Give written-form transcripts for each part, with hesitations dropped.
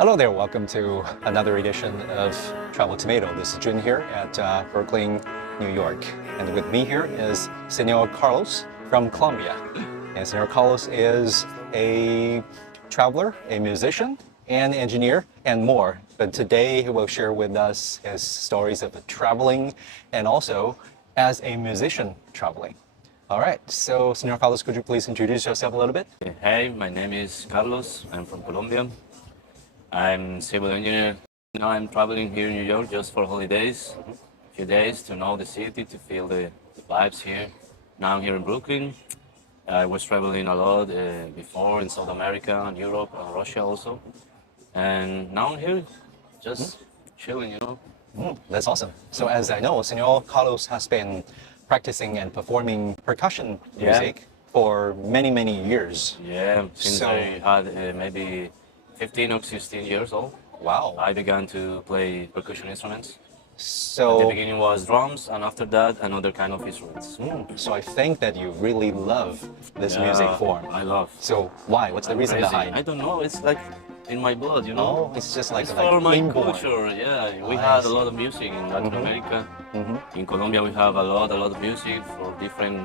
Hello there, welcome to another edition of Travel Tomato. This is Jun here at Brooklyn, New York. And with me here is Senor Carlos from Colombia. And Senor Carlos is a traveler, a musician, an engineer, and more. But today he will share with us his stories of traveling and also as a musician traveling. All right, so Senor Carlos, could you please introduce yourself a little bit? Hey, my name is Carlos. I'm from Colombia. I'm civil engineer. Now I'm traveling here in New York just for holidays, a few days to know the city, to feel the vibes here. Now I'm here in Brooklyn. I was traveling a lot before in South America and Europe and Russia also. And now I'm here just chilling. That's awesome. So as I know, Senor Carlos has been practicing and performing percussion music for many, many years. Yeah, since I had maybe 15 or 16 years old, Wow. I began to play percussion instruments. The So, beginning was drums, and after that, another kind of instruments. so I think that you really love this music form. I love. So why? What's the reason Crazy. behind? I don't know. It's like in my blood. Oh, it's just like It's for my inborn. culture. Yeah, we I had see. a lot of music in Latin America. In Colombia, we have a lot of music for different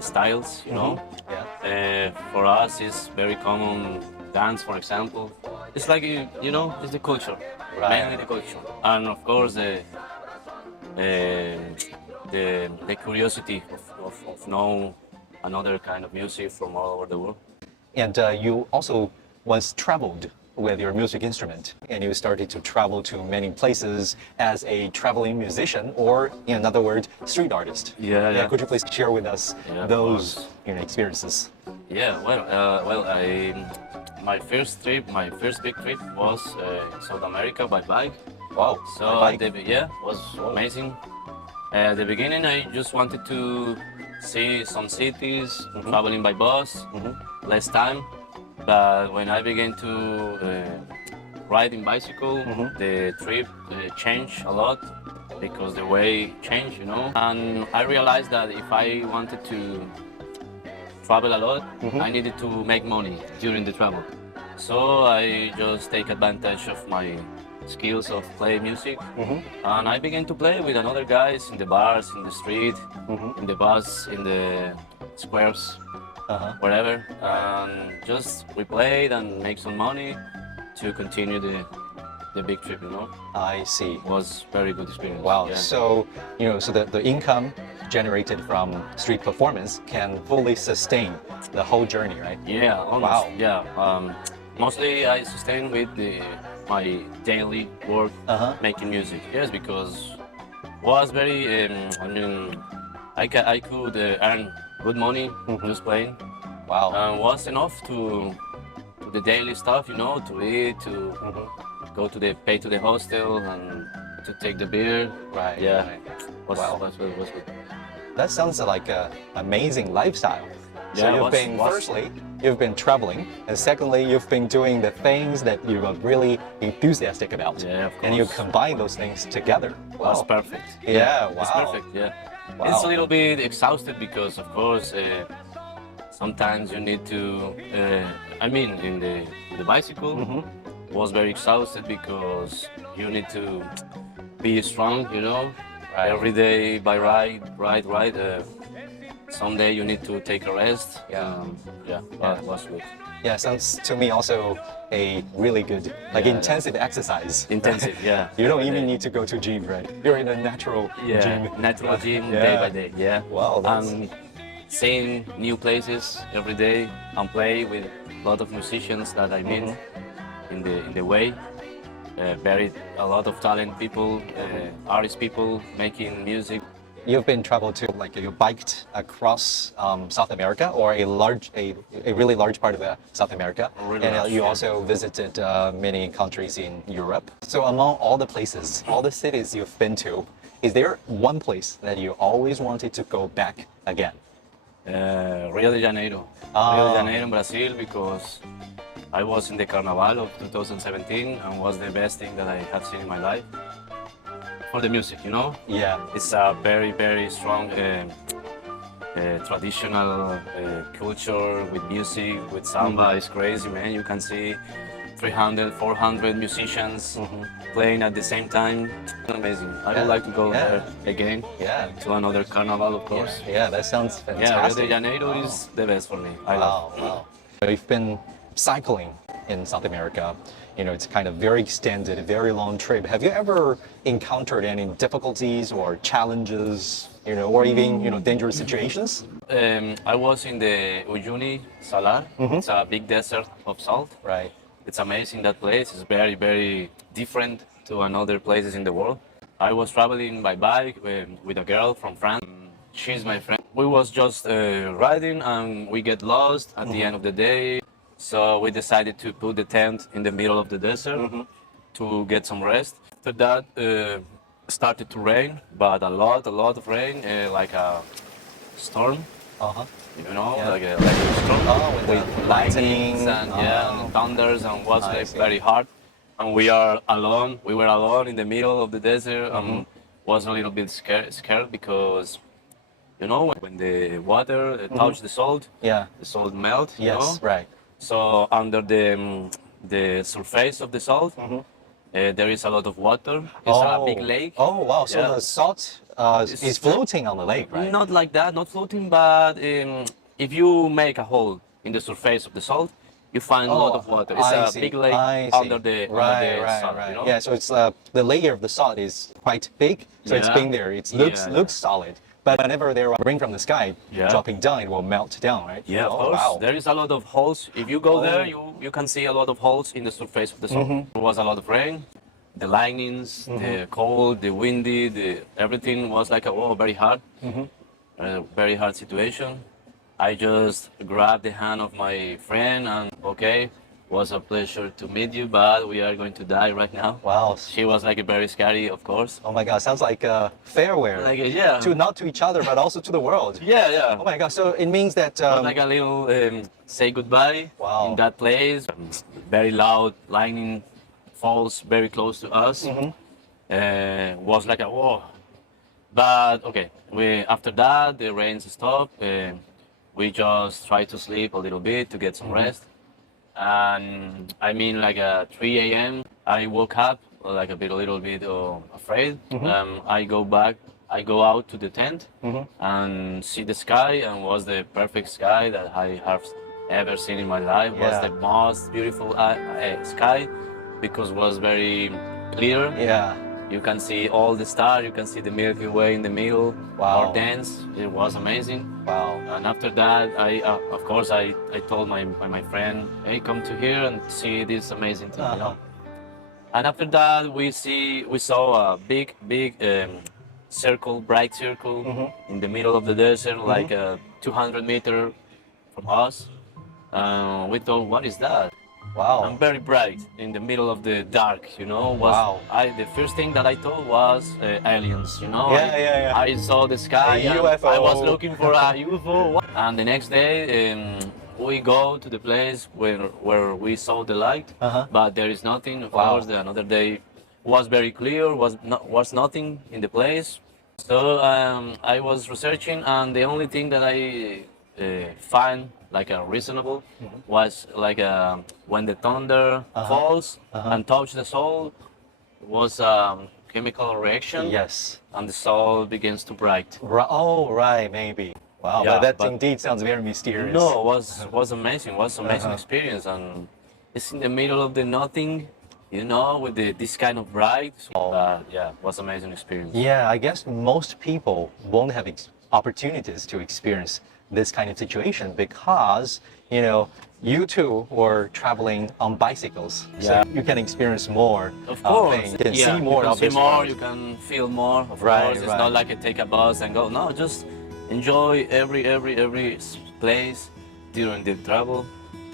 styles. Yeah. For us, it's very common dance, for example. It's like it's the culture, Right. mainly the culture, and of course the curiosity of know another kind of music from all over the world. And you also once traveled with your music instrument, and you started to travel to many places as a traveling musician, or in other words, street artist. Yeah. Could you please share with us Yeah, of those course. experiences? Yeah, my first big trip was South America by bike. Wow. So Bike. was amazing. At the beginning, I just wanted to see some cities, traveling by bus, less time. But when I began to ride in bicycle, the trip changed a lot because the way changed. And I realized that if I wanted to travel a lot, I needed to make money during the travel. So I just take advantage of my skills of play music, and I began to play with another guys in the bars, in the street, in the bus, in the squares, wherever, and just we played and make some money to continue the big trip. I see. It was very good experience. Wow. Yeah. So, so the income generated from street performance can fully sustain the whole journey, right? Yeah, almost. Wow. Yeah. Mostly I sustain with my daily work making music. Yes, because was very. I could earn good money just playing. Wow. Was enough to the daily stuff, to eat, to go to pay to the hostel and to take the beer. Right. Yeah. Right. Was Wow. was good. That sounds like an amazing lifestyle. So Yeah, firstly, you've been traveling, and secondly, you've been doing the things that you are really enthusiastic about. Yeah, of And you course. combine those things together. Was Wow. perfect. Yeah, It's wow. perfect. Yeah. Wow. It's a little bit exhausted because, of course, sometimes you need to. In the bicycle, was very exhausted because you need to be strong. Right. Every day by ride. Someday you need to take a rest. Yeah. Yeah. Yeah. Was good. Yeah, sounds to me also a really good, Yeah. intensive exercise. Intensive. Yeah. You don't Every even day. need to go to gym, right? You're in a natural gym. Natural gym Yeah. day by day. Yeah. Wow, that's- And seeing new places every day and play with a lot of musicians that I meet in the way. A lot of talent people, artist people making music. You've been traveled to, you biked across South America, or a really large part of South America, Really and large, you yeah. also visited many countries in Europe. So among all the places, all the cities you've been to, is there one place that you always wanted to go back again? Rio de Janeiro. Rio de Janeiro in Brazil, because I was in the Carnaval of 2017 and was the best thing that I have seen in my life. For the music. Yeah. It's a very, very strong traditional culture with music, with samba. It's crazy, man. You can see 300, 400 musicians playing at the same time. Amazing. I Yeah, would like to go yeah. there again Yeah. to another carnival, of course. Yeah, that sounds Yeah, Rio fantastic. de Janeiro Wow. is the best for me. I Wow, love. wow. So you've been cycling in South America. You know, it's kind of very extended, very long trip. Have you ever encountered any difficulties or challenges, you know, or even, you know, dangerous situations? I was in the Uyuni Salar. It's a big desert of salt. Right. It's amazing, that place. It's very, very different to another places in the world. I was traveling by bike with a girl from France. She's my friend. We was just riding and we get lost at the end of the day. So we decided to put the tent in the middle of the desert to get some rest. After that, started to rain, but a lot of rain, like a storm. Uh-huh. You know, Yeah. like a storm Oh, with the lightnings lightning. and and thunders, and was I like see. very hard. And we are alone. We were alone in the middle of the desert, and was a little bit scared because, you know, when the water touch the salt, Yeah. the salt melt. You Yes, know? right. So under the surface of the salt, there is a lot of water. It's a big lake. Oh, wow. So Yeah. the salt is floating on the lake, right? Not like that, not floating, but if you make a hole in the surface of the salt, you find a lot of water. It's I a see, big lake I see. under the salt. You know? Yeah, so it's the layer of the salt is quite big, so it's Yeah. been there. It looks Yeah. looks solid, but whenever there are rain from the sky Yeah. dropping down, it will melt down, right? Yeah, of Oh, course. wow. There is a lot of holes. If you go there, Oh. you can see a lot of holes in the surface of the salt. There was a lot of rain, the lightnings, the cold, the windy, everything was like very hard, very hard situation. I just grabbed the hand of my friend and okay, was a pleasure to meet you, but we are going to die right now. Wow. She was like very scary, of course. Oh my God, sounds like farewell. Like yeah, To not to each other, but also to the world. yeah, yeah. Oh my God, so it means that Was like a little say goodbye Wow. in that place. Very loud lightning falls very close to us. Was like a whoa. But okay, after that the rains stopped. We just tried to sleep a little bit to get some rest. And I mean, like at 3 a.m. I woke up like a little bit afraid. I go back. I go out to the tent and see the sky, and was the perfect sky that I have ever seen in my life. Yeah. Was the most beautiful sky because was very clear. yeah. You can see all the stars. You can see the Milky Way in the middle. Wow. Or dance. It was amazing. Wow. And after that, of course I told my friend, hey, come to here and see this amazing thing. You know? And after that, we saw a big circle, bright circle in the middle of the desert, like 200 meters from us. We thought, what is that? Wow. And very bright in the middle of the dark, you know. Wow. The first thing that I thought was aliens, you know. Yeah, yeah, yeah. I saw the sky. A and UFO. I was looking for a UFO. And the next day, we go to the place where we saw the light, but there is nothing. Of Wow. course, another day was very clear. Was nothing in the place. So I was researching, and the only thing that I find like a reasonable was like when the thunder falls and touch the soul, was a chemical reaction. Yes. And the soul begins to bright. Oh, right, maybe. Wow, Yeah, that but- indeed sounds very mysterious. No, was amazing. Was amazing experience, and it's in the middle of the nothing, you know, with this kind of bright. So, yeah, was amazing experience. Yeah, I guess most people won't have opportunities to experience this kind of situation because, you know, you two were traveling on bicycles. Yeah. So you can experience more Of course, things. You can yeah, see more you can of see this more, world. you can feel more. Of Right, course, it's right. not like I take a bus and go. No, just enjoy every place during the travel.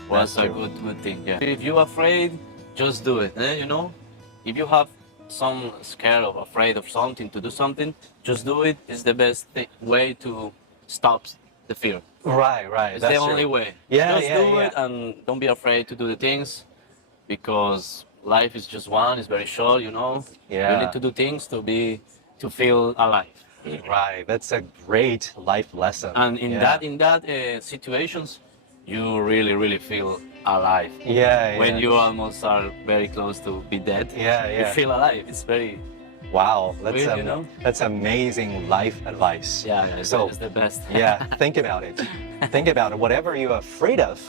Was That's a true. good thing. Yeah. If you're afraid, just do it. You know, if you have some scared or afraid of something to do something, just do it. It's the best way to stop the fear. Right, right. It's that's the true. only way. Yeah, just yeah, do yeah. it and don't be afraid to do the things because life is just one. It's very short, you know. Yeah. You need to do things to feel alive. Right, that's a great life lesson. And in Yeah. that situations, you really feel alive. Yeah, When yeah. you almost are very close to be dead, Yeah, you yeah. feel alive. It's very, Wow, that's Weird, you know? that's amazing life advice. yeah, it's, So it's the best. yeah, think about it. Think about it. Whatever you're afraid of,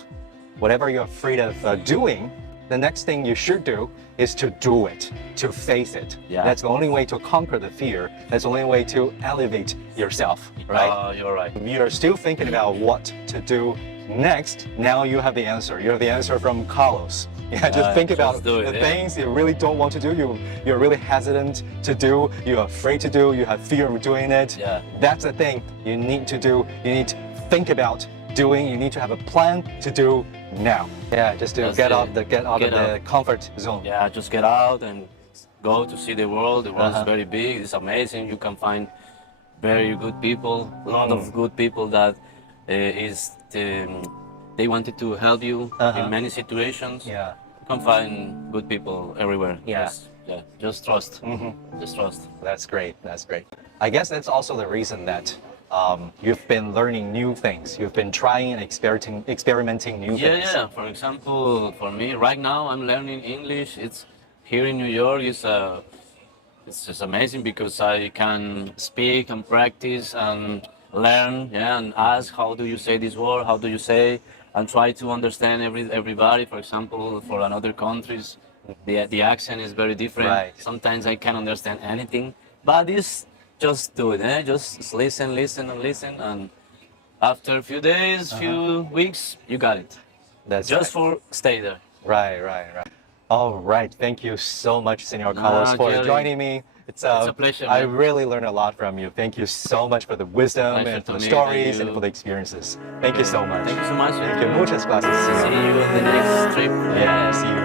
whatever you're afraid of doing, the next thing you should do is to do it, to face it. Yeah. That's the only way to conquer the fear. That's the only way to elevate yourself, right? You're right. You're still thinking about what to do next. Now you have the answer. You have the answer from Carlos. Yeah, just think just about do it, the yeah. things you really don't want to do. You're really hesitant to do. You're afraid to do. You have fear of doing it. Yeah. That's the thing you need to do. You need to think about doing. You need to have a plan to do now. Yeah, just to That's get it. out of Get the out. comfort zone. Yeah, just get out and go to see the world. The world Uh-huh. is very big. It's amazing. You can find very good people, a lot of good people that they wanted to help you Uh-huh. in many situations. Yeah. You can find good people everywhere. Yeah. Just trust. Mhm. Just trust. That's great. That's great. I guess that's also the reason that you've been learning new things. You've been trying and experimenting new Yeah, things. yeah. For example, for me right now, I'm learning English. It's here in New York. It's just amazing because I can speak and practice and learn. Yeah, and ask how do you say this word? How do you say? And try to understand everybody. For example, for another countries, the accent is very different. Right. Sometimes I can't understand anything, but it's just do it. Just listen, listen, and listen, and after a few days, few weeks, you got it. That's Just right. for stay there. Right, right, right. All right. Thank you so much, Senor Carlos, for Jerry. joining me. It's a pleasure, I man. really learned a lot from you. Thank you so much for the wisdom Pleasure and for to the me. stories Thank and you. for the experiences. Thank you so much. Thank you so much. Thank you. Muchas gracias. See you on the next trip. Yeah, see you